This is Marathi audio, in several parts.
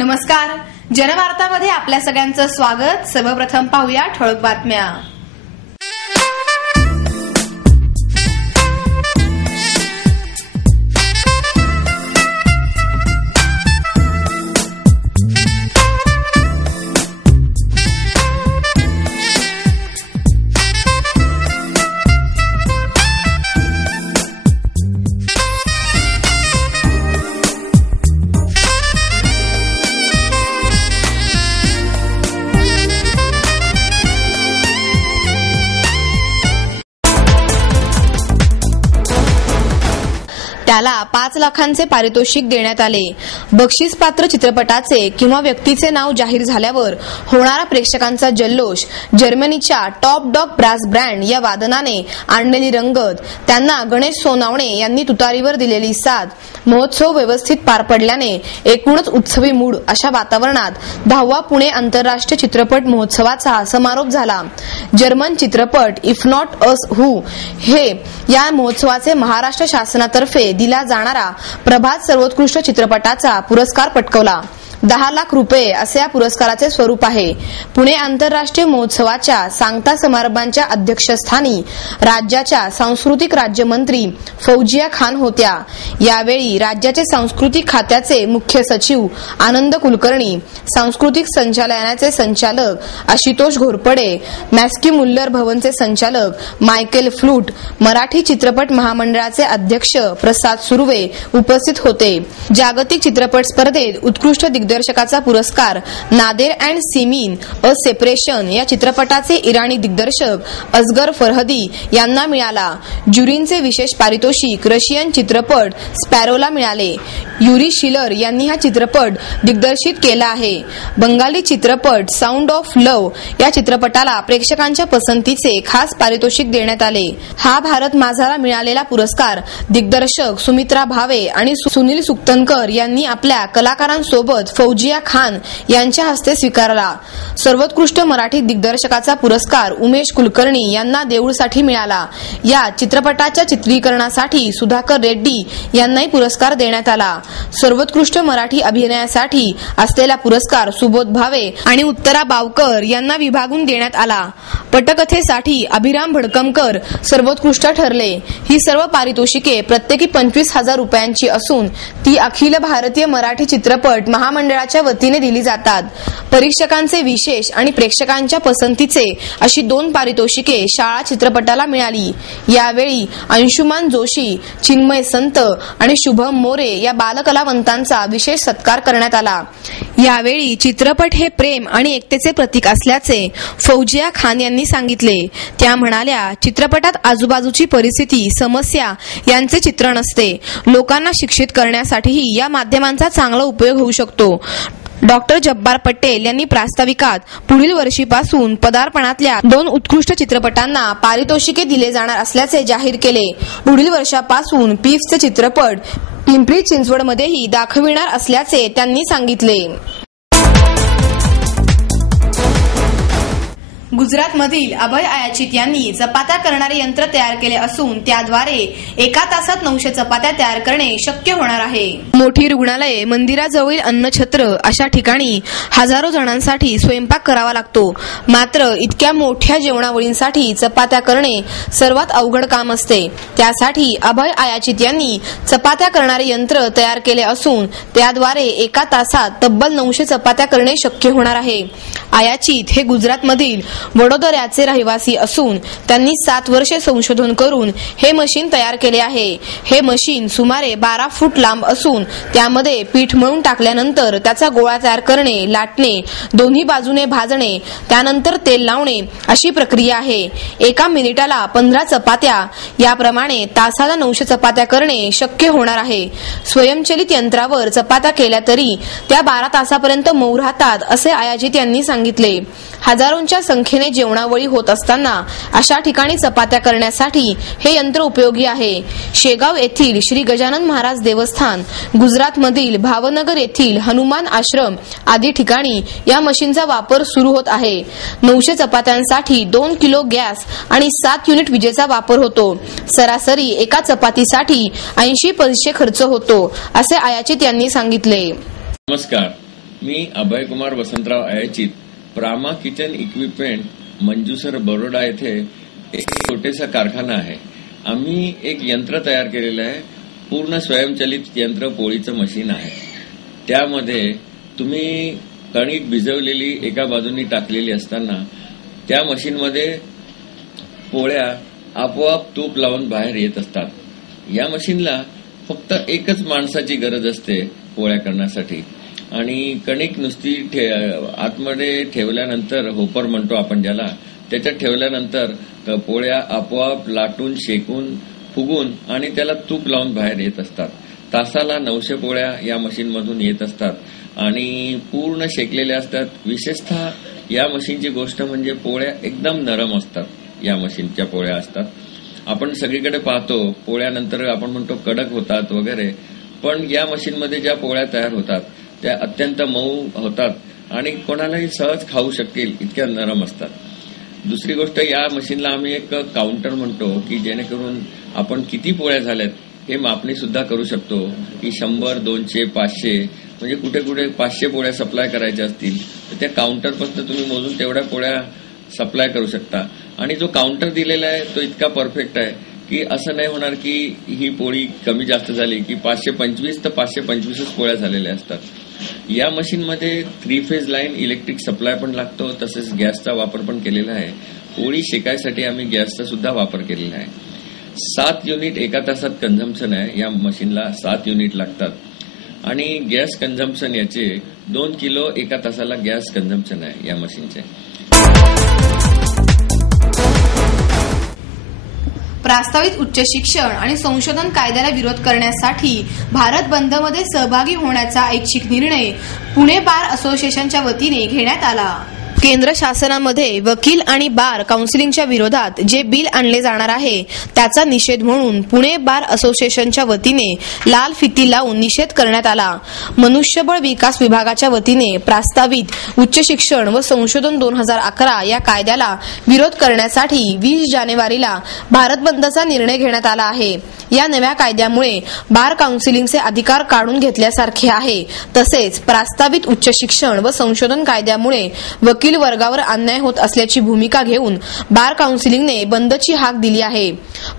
नमस्कार, जनवार्तामध्ये आपल्या सगळ्यांचं स्वागत। सर्वप्रथम पाहूया ठळक बातम्या। त्याला 5 लाखांचे पारितोषिक देण्यात आले। बक्षीसपात्र चित्रपटाचे किंवा व्यक्तीचे नाव जाहीर झाल्यावर होणारा प्रेक्षकांचा जल्लोष, जर्मनीच्या टॉप डॉग ब्रास ब्रँड या वादनाने आणलेली रंगत, त्यांना गणेश सोनावणे यांनी तुतारीवर दिलेली साथ, महोत्सव व्यवस्थित पार पडल्याने एकूणच उत्सवी मूड अशा वातावरणात 10वा पुणे आंतरराष्ट्रीय चित्रपट महोत्सवाचा समारोप झाला। जर्मन चित्रपट इफ नॉट अस हू हे या महोत्सवाचे महाराष्ट्र शासनातर्फे दिला जाणारा प्रभात सर्वोत्कृष्ट चित्रपटाचा पुरस्कार पटकावला। 10 लाख रुपये असे या पुरस्काराचे स्वरूप आहे। पुणे आंतरराष्ट्रीय महोत्सवाच्या सांगता समारंभाच्या अध्यक्षस्थानी राज्याच्या सांस्कृतिक राज्यमंत्री फौजिया खान होत्या। यावेळी राज्याचे सांस्कृतिक खात्याचे मुख्य सचिव आनंद कुलकर्णी, सांस्कृतिक संचालनालयाचे संचालक आशुतोष घोरपडे, मॅस्की मुल्लर भवनचे संचालक मायकेल फ्लूट, मराठी चित्रपट महामंडळाचे अध्यक्ष प्रसाद सुर्वे उपस्थित होते। जागतिक चित्रपट स्पर्धेत उत्कृष्ट दिग्दर्शकाचा पुरस्कार नादेर अँड सिमीन अ सेपरेशन या चित्रपटाचे इराणी दिग्दर्शक असगर फरहदी यांना मिळाला। ज्युरींचे विशेष पारितोषिक रशियन चित्रपट स्पॅरोला मिळाले। युरी शिलर यांनी हा चित्रपट दिग्दर्शित केला आहे। बंगाली चित्रपट साऊंड ऑफ लव्ह या चित्रपटाला प्रेक्षकांच्या पसंतीचे खास पारितोषिक देण्यात आले। हा भारत माझाला मिळालेला पुरस्कार दिग्दर्शक सुमित्रा भावे आणि सुनील सुक्तनकर यांनी आपल्या कलाकारांसोबत फौजिया खान यांच्या हस्ते स्वीकारला। सर्वोत्कृष्ट मराठी दिग्दर्शकाचा पुरस्कार उमेश कुलकर्णी यांना देऊळसाठी मिळाला। या चित्रपटाच्या चित्रीकरणासाठी सुधाकर रेड्डी यांनाही पुरस्कार देण्यात आला। सर्वोत्कृष्ट मराठी अभिनयासाठी असलेला पुरस्कार सुबोध भावे आणि उत्तरा बावकर यांना विभागून देण्यात आला। पटकथेसाठी अभिराम भडकमकर सर्वोत्कृष्ट ठरले। ही सर्व पारितोषिके प्रत्येकी 25,000 रुपयांची असून ती अखिल भारतीय मराठी चित्रपट महामंडळाच्या वतीने दिली जातात। परीक्षकांचे विशेष आणि प्रेक्षकांच्या पसंतीचे अशी 2 पारितोषिके शाळा चित्रपटाला मिळाली। यावेळी अंशुमान जोशी, चिन्मय संत आणि शुभम मोरे या बालकलावंतांचा विशेष सत्कार करण्यात आला। यावेळी चित्रपट हे प्रेम आणि एकतेचे प्रतीक असल्याचे फौजिया खान यांनी सांगितले। त्या म्हणाल्या, चित्रपटात आजूबाजूची परिस्थिती, समस्या यांचे चित्रण असते। लोकांना शिक्षित करण्यासाठीही या माध्यमांचा चांगला उपयोग होऊ शकतो। डॉक्टर जब्बार पटेल यांनी प्रास्ताविकात पुढील वर्षीपासून पदार्पणातल्या 2 उत्कृष्ट चित्रपटांना पारितोषिके दिले जाणार असल्याचे जाहीर केले। पुढील वर्षापासून पीफचे चित्रपट पिंपरी चिंचवडमध्येही दाखविणार असल्याचे त्यांनी सांगितले। गुजरातमधील अभय आयाचित यांनी चपात्या करणारे यंत्र तयार केले असून त्याद्वारे एका तासात 900 चपात्या तयार करणे शक्य होणार आहे। मोठी रुग्णालये, मंदिराजवळील अन्नछत्र अशा ठिकाणी हजारो जणांसाठी स्वयंपाक करावा लागतो। मात्र इतक्या मोठ्या जेवणावळींसाठी चपात्या करणे सर्वात अवघड काम असते। त्यासाठी अभय आयाचित यांनी चपात्या करणारे यंत्र तयार केले असून त्याद्वारे एका तासात तब्बल 900 चपात्या करणे शक्य होणार आहे। आयाचित हे गुजरातमधील वडोदऱ्याचे रहिवासी असून त्यांनी 7 वर्षे संशोधन करून हे मशीन तयार केले आहे। हे मशीन सुमारे 12 फूट लांब असून त्यामध्ये पीठ मळून टाकल्यानंतर त्याचा गोळा तयार करणे, लाटणे, दोन्ही बाजूने भाजणे, त्यानंतर तेल लावणे अशी प्रक्रिया आहे। एका मिनिटाला 15 चपात्या याप्रमाणे तासाला 900 चपात्या करणे शक्य होणार आहे। स्वयंचलित यंत्रावर चपात्या केल्या तरी त्या 12 तासापर्यंत मऊ राहतात असे आयाचित यांनी सांगितले। हजारोंच्या संख्येने जेवणावळी होत असताना अशा ठिकाणी चपात्या करण्यासाठी हे यंत्र उपयोगी आहे। शेगाव येथील श्री गजानन महाराज देवस्थान, गुजरातमधील भावनगर येथील हनुमान आश्रम आदी ठिकाणी या मशीनचा वापर सुरू होत आहे। 900 चपात्यांसाठी 2 किलो गॅस आणि 7 युनिट विजेचा वापर होतो। सरासरी एका चपातीसाठी 80 पैसे खर्च होतो असे आयाचित यांनी सांगितले। नमस्कार, मी अभयकुमार वसंतराव अयचित, प्रामा किचन इक्विपमेंट, मंजूसर, बरोडा येथे एक छोटेसा कारखाना आहे. आम्ही एक यंत्र तयार केलेलं आहे. पूर्ण स्वयंचलित यंत्र, पोळीचं मशीन आहे. त्यामध्ये तुम्ही कणिक भिजवलेली एका बाजूनी टाकलेली असताना त्या मशीनमध्ये पोळ्या आपोआप तूप लावून बाहेर येत असतात. या मशीनला फक्त एकच माणसाची गरज असते पोळ्या करण्यासाठी. आणि कणिक नुसती आतमध्ये ठेवल्यानंतर, होपर म्हणतो आपण ज्याला, त्याच्यात ठेवल्यानंतर पोळ्या आपोआप लाटून, शेकून, फुगून आणि त्याला तूप लावून बाहेर येत असतात. तासाला 900 पोळ्या या मशीनमधून येत असतात आणि पूर्ण शेकलेल्या असतात. विशेषतः या मशीनची गोष्ट म्हणजे पोळ्या एकदम नरम असतात. या मशीनच्या पोळ्या असतात. आपण सगळीकडे पाहतो पोळ्यानंतर आपण म्हणतो कडक होतात वगैरे, पण या मशीनमध्ये ज्या पोळ्या तयार होतात त्या अत्यंत मऊ होतात आणि कोणालाही सहज खाऊ शकतील इतक्या नरम असतात. दुसरी गोष्ट, या मशीनला आम्ही एक काउंटर म्हणतो की जेणेकरून आपण किती पोळ्या झाल्यात हे मापणी सुद्धा करू शकतो की 100, 200, 500 म्हणजे कुठे कुठे 500 पोळ्या सप्लाय करायच्या असतील तर त्या काउंटरपासून तुम्ही मोजून तेवढ्या पोळ्या सप्लाय करू शकता. आणि जो काउंटर दिलेला आहे तो इतका परफेक्ट आहे की असं नाही होणार की ही पोळी कमी जास्त झाली की 525 तर 525च पोळ्या झालेल्या असतात. या मशीनमध्ये 3 फेज लाईन इलेक्ट्रिक सप्लाय पण लागतो, तसेच गॅसचा वापर पण केलेला आहे. पोळी शेकायसाठी आम्ही गॅसचा सुद्धा वापर केलेला आहे. 7 युनिट एका तासात कन्झम्पशन आहे. या मशीनला 7 युनिट लागतात आणि गॅस कन्झम्पशन याचे 2 किलो एका तासाला गॅस कन्झम्पशन आहे या मशीनचे. प्रस्तावित उच्च शिक्षण आणि संशोधन कायद्याला विरोध करण्यासाठी भारत बंदमध्ये सहभागी होण्याचा ऐच्छिक निर्णय पुणे बार असोसिएशनच्या वतीने घेण्यात आला. केंद्र शासनामध्ये वकील आणि बार काउन्सिलिंगच्या विरोधात जे बिल आणले जाणार आहे त्याचा निषेध म्हणून पुणे बार असोसिएशनच्या वतीने लाल फिती लावून निषेध करण्यात आला. मनुष्यबळ विकास विभागाच्या वतीने प्रस्तावित उच्च शिक्षण व संशोधन 2011 या कायद्याला विरोध करण्यासाठी 20 जानेवारीला भारत बंदचा निर्णय घेण्यात आला आहे. या नव्या कायद्यामुळे बार काउन्सिलिंगचे अधिकार काढून घेतल्यासारखे आहे. तसेच प्रस्तावित उच्च शिक्षण व संशोधन कायद्यामुळे वकील वर्गावर अन्याय होत असल्याची भूमिका घेऊन बार काउन्सिलिंगने बंदची हाक दिली आहे.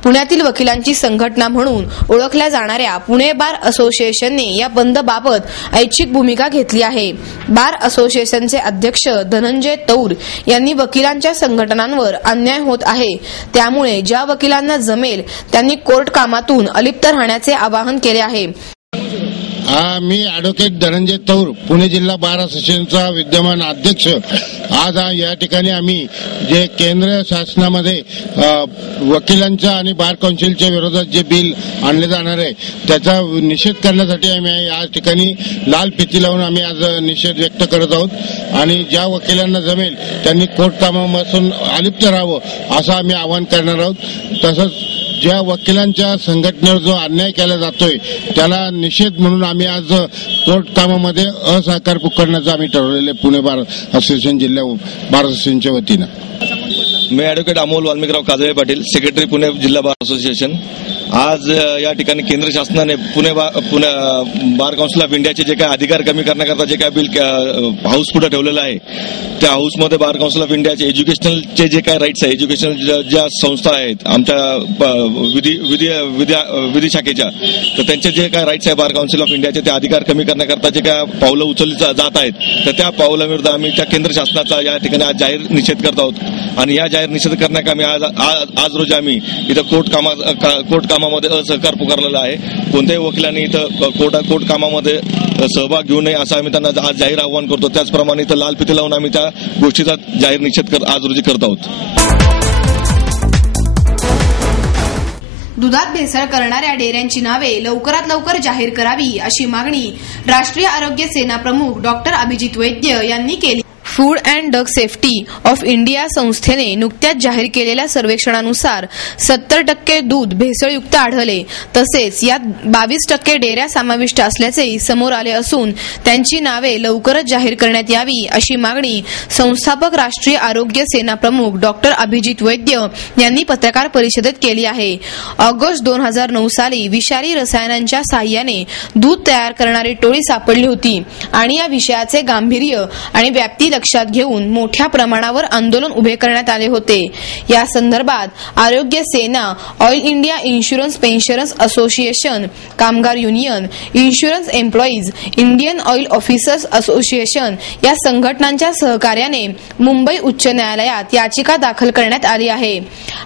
पुण्यातील वकिलांची संघटना म्हणून ओळखल्या जाणाऱ्या पुणे बार असोसिएशनने या बंदबाबत ऐच्छिक भूमिका घेतली आहे. बार असोसिएशनचे अध्यक्ष धनंजय तौर यांनी वकिलांच्या संघटनांवर अन्याय होत आहे, त्यामुळे ज्या वकिलांना जमेल त्यांनी कोर्ट कामातून अलिप्त राहण्याचे आवाहन केले आहे. मी ॲडव्होकेट धनंजय तौर, पुणे जिल्हा बार असोसिएशनचा विद्यमान अध्यक्ष. आज या ठिकाणी आम्ही जे केंद्र शासनामध्ये वकिलांच्या आणि बार काउन्सिलच्या विरोधात जे बिल आणले जाणार आहे त्याचा निषेध करण्यासाठी आम्ही या ठिकाणी लाल फिती लावून आम्ही आज निषेध व्यक्त करत आहोत. आणि ज्या वकिलांना जमेल त्यांनी कोर्ट कामापासून अलिप्त राहावं असं आम्ही आवाहन करणार आहोत. तसंच ज्या वकिलांच्या संघटनेवर जो अन्याय केला जातोय त्याला निषेध म्हणून आम्ही आज कोर्ट कामामध्ये असहकार पुकारण्याचं आम्ही ठरवलेले पुणे बार असोसिएशन जिल्हा बार असोसिएशनच्या वतीनं. मी ॲडव्होकेट अमोल वाल्मिकराव काजळे पाटील, सेक्रेटरी पुणे जिल्हा बार असोसिएशन. आज या ठिकाणी केंद्र शासनाने पुणे बार काउन्सिल ऑफ इंडियाचे जे काही अधिकार कमी करण्याकरता जे काही बिल हाऊस पुढे ठेवलेलं आहे त्या हाऊसमध्ये बार काउन्सिल ऑफ इंडियाचे एज्युकेशनलचे जे काही राईट्स आहे, एज्युकेशनल ज्या संस्था आहेत आमच्या विधी शाखेच्या, तर त्यांचे जे काही राईट्स आहे बार काउन्सिल ऑफ इंडियाचे ते अधिकार कमी करण्याकरता जे काय पावलं उचलली जात आहेत तर त्या पावलाविरुद्ध आम्ही त्या केंद्र शासनाचा या ठिकाणी आज जाहीर निषेध करत आहोत. आणि या जाहीर निषेध करण्याकरता आम्ही आज रोजी आम्ही इथं कोर्ट कामामध्ये असहकार पुकारलेला आहे. कोणत्याही वकिलांनी इथं कोर्ट कामामध्ये सहभाग घेऊ नये असं आम्ही त्यांना आज जाहीर आवाहन करतो. त्याचप्रमाणे इथं लाल फिती लावून आम्ही त्या गोष्टीचा जाहीर निषेध आज रोजी करत आहोत. दुधात भेसळ करणाऱ्या डेअऱ्यांची नावे लवकरात लवकर जाहीर करावी अशी मागणी राष्ट्रीय आरोग्य सेना प्रमुख डॉक्टर अभिजित वैद्य यांनी केली. Food and drug safety of India संस्थेने नुकत्याच जाहीर केलेल्या सर्वेक्षणानुसार 70% दूध भेसळयुक्त आढळले. तसेच यात 22% डेअऱ्या समाविष्ट असल्याचे समोर आले असून त्यांची नावे लवकरच जाहीर करण्यात यावी अशी मागणी संस्थापक राष्ट्रीय आरोग्य सेना प्रमुख डॉक्टर अभिजित वैद्य यांनी पत्रकार परिषदेत केली आहे. ऑगस्ट 2009 साली विषारी रसायनांच्या साहाय्याने दूध तयार करणारी टोळी सापडली होती आणि या विषयाचे गांभीर्य आणि व्याप्ती लक्षात घेऊन मोठ्या प्रमाणावर आंदोलन उभे करण्यात आले होते. या संदर्भात Arogya Sena, all India insurance pensioners association, कामगार union, insurance employees, Indian oil officers association या संघटनांच्या सहकार्याने मुंबई उच्च न्यायालयात याचिका दाखल करण्यात आली आहे.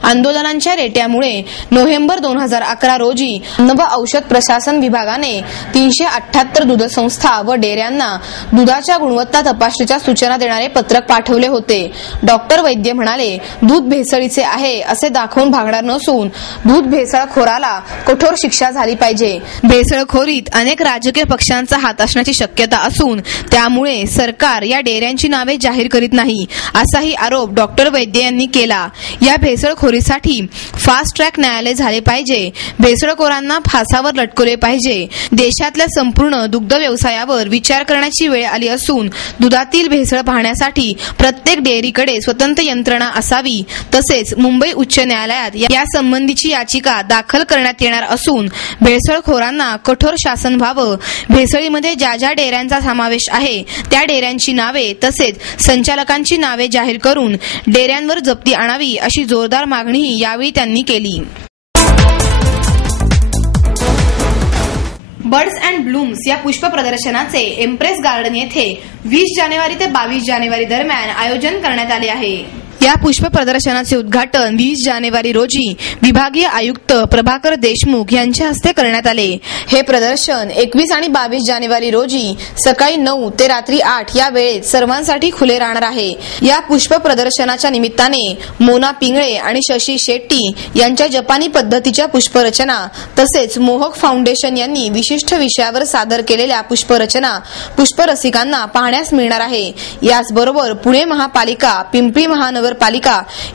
आंदोलनांच्या रेट्यामुळे नोव्हेंबर 2011 रोजी अन्न व औषध प्रशासन विभागाने 378 दूध संस्था व डेअऱ्यांना दुधाच्या गुणवत्ता तपासणीच्या सूचना देणारे पत्रक पाठवले होते. डॉक्टर वैद्य म्हणाले, दूध भेसळीचे आहे असे दाखवून भागणार नसून दूध भेसळखोराला कठोर शिक्षा झाली पाहिजे. भेसळखोरीत अनेक राजकीय पक्षांचा हात असण्याची शक्यता असून त्यामुळे सरकार या डेअऱ्यांची नावे जाहीर करीत नाही असाही आरोप डॉक्टर वैद्य यांनी केला. या भेसळखोरीसाठी फास्ट ट्रॅक न्यायालय झाले पाहिजे. भेसळखोरांना फासावर लटकवले पाहिजे. देशातल्या संपूर्ण दुग्ध व्यवसायावर विचार करण्याची वेळ आली असून दुधातील भेसळ पाहण्यासाठी प्रत्येक डेअरीकडे स्वतंत्र यंत्रणा असावी. तसेच मुंबई उच्च न्यायालयात यासंबंधीची याचिका दाखल करण्यात येणार असून भेसळखोरांना कठोर शासन व्हावं. भेसळीमध्ये ज्या ज्या डेअऱ्यांचा समावेश आहे त्या डेअऱ्यांची नावे तसेच संचालकांची नावे जाहीर करून डेअऱ्यांवर जप्ती आणावी अशी जोरदार मागणीही यावेळी त्यांनी केली. बर्ड्स अँड ब्लूम्स या पुष्प प्रदर्शनाचे एम्प्रेस गार्डन येथे 20 जानेवारी ते 22 जानेवारी दरम्यान आयोजन करण्यात आले आहे. या पुष्प प्रदर्शनाचे उद्घाटन 20 जानेवारी रोजी विभागीय आयुक्त प्रभाकर देशमुख यांच्या हस्ते करण्यात आले. हे प्रदर्शन 21 आणि 22 जानेवारी रोजी सकाळी 9 ते रात्री 8 या वेळेत सर्वांसाठी खुले राहणार आहे. या पुष्प प्रदर्शनाच्या निमित्ताने मोना पिंगळे आणि शशी शेट्टी यांच्या जपानी पद्धतीच्या पुष्परचना तसेच मोहक फाउंडेशन यांनी विशिष्ट विषयावर सादर केलेल्या पुष्परचना पुष्परसिकांना पाहण्यास मिळणार आहे. याचबरोबर पुणे महापालिका, पिंपरी महानगरपालिका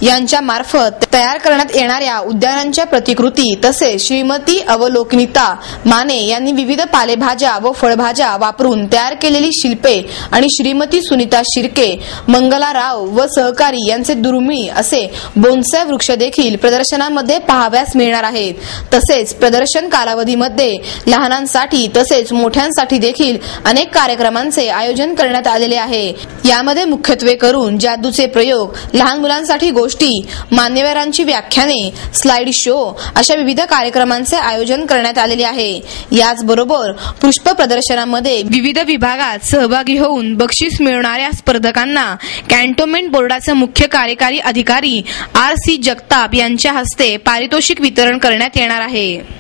यांच्या मार्फत तयार करण्यात येणाऱ्या उद्यानांच्या प्रतिकृती तसेच श्रीमती अवलोकनिता माने यांनी विविध पालेभाज्या व फळभाज्या वापरून तयार केलेली शिल्पे आणि श्रीमती सुनीता शिर्के, मंगला राव व सहकारी यांचे दुर्मिळ असे बोन्साय वृक्ष देखील प्रदर्शनामध्ये पाहाव्यास मिळणार आहेत. तसेच प्रदर्शन कालावधीमध्ये लहानांसाठी तसेच मोठ्यांसाठी देखील अनेक कार्यक्रमांचे आयोजन करण्यात आलेले आहे. यामध्ये मुख्यत्वे करून जादूचे प्रयोग, लहान मुलांसाठी गोष्टी, मान्यवरांची व्याख्याने, स्लाइड शो अशा विविध कार्यक्रमांचे आयोजन करण्यात आलेले आहे. याचबरोबर पुष्प प्रदर्शनामध्ये विविध विभागात सहभागी होऊन बक्षीस मिळवणाऱ्या स्पर्धकांना कॅन्टोन्मेंट बोर्डाचे मुख्य कार्यकारी अधिकारी R.C. जगताप यांच्या हस्ते पारितोषिक वितरण करण्यात येणार आहे.